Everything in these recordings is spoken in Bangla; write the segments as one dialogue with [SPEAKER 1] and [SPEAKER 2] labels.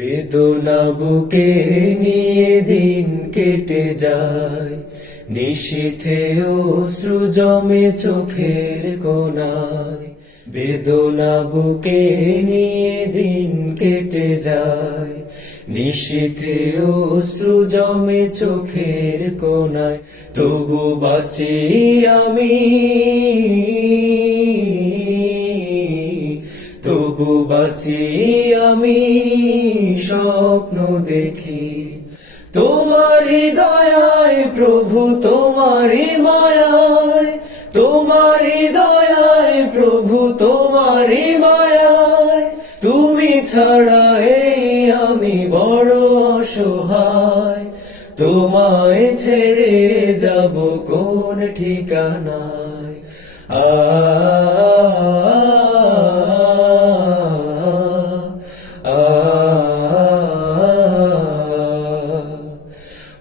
[SPEAKER 1] বেদনা বুকে নিয়ে দিন কেটে যায়। নিশীথে অশ্রু জমে চোখের কোনায় বেদনা বুকে নিয়ে দিন কেটে যায়। নিশীথে অশ্রু জমে চোখের কোনায় তবু বাঁচি আমি। বাঁচি আমি স্বপ্ন দেখি। তোমারি দয়ায় প্রভু, তোমারি মায়ায়। তোমারি দয়ায় প্রভু, তোমারি মায়ায়। তুমি ছাড়া এই আমি বড় অসহায়। তোমায় ছেড়ে যাব কোন ঠিকানায়?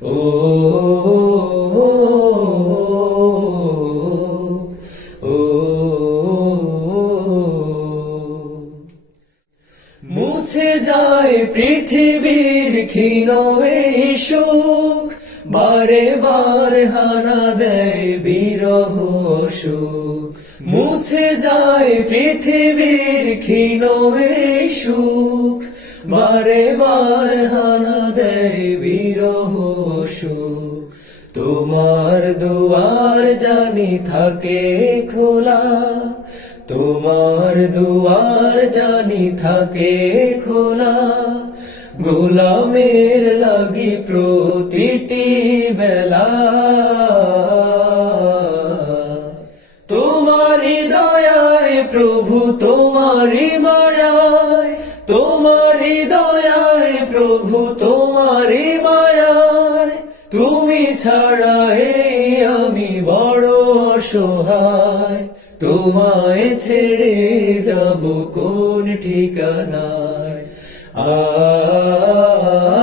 [SPEAKER 1] ও মুছে যায় পৃথিবীর ক্ষীণ সুখ বারে বার হানা দেয় বিরহ সুখ মুছে যায় পৃথিবীর ক্ষীণ সুখ। বারে বার হানা দেয় বিরহ সুখ। তোমার দুয়ার জানি থাকে খোলা। তোমার দুয়ার জানি থাকে খোলা। গোলামের লাগি প্রতিটি বেলা। প্রভু তোমারি মায়ায় তোমারি দয়ায়, প্রভু তোমারি মায়ায়, তুমি ছাড়া এই আমি বড় অসহায়, তোমায় ছেড়ে যাব কোন ঠিকানায়? আ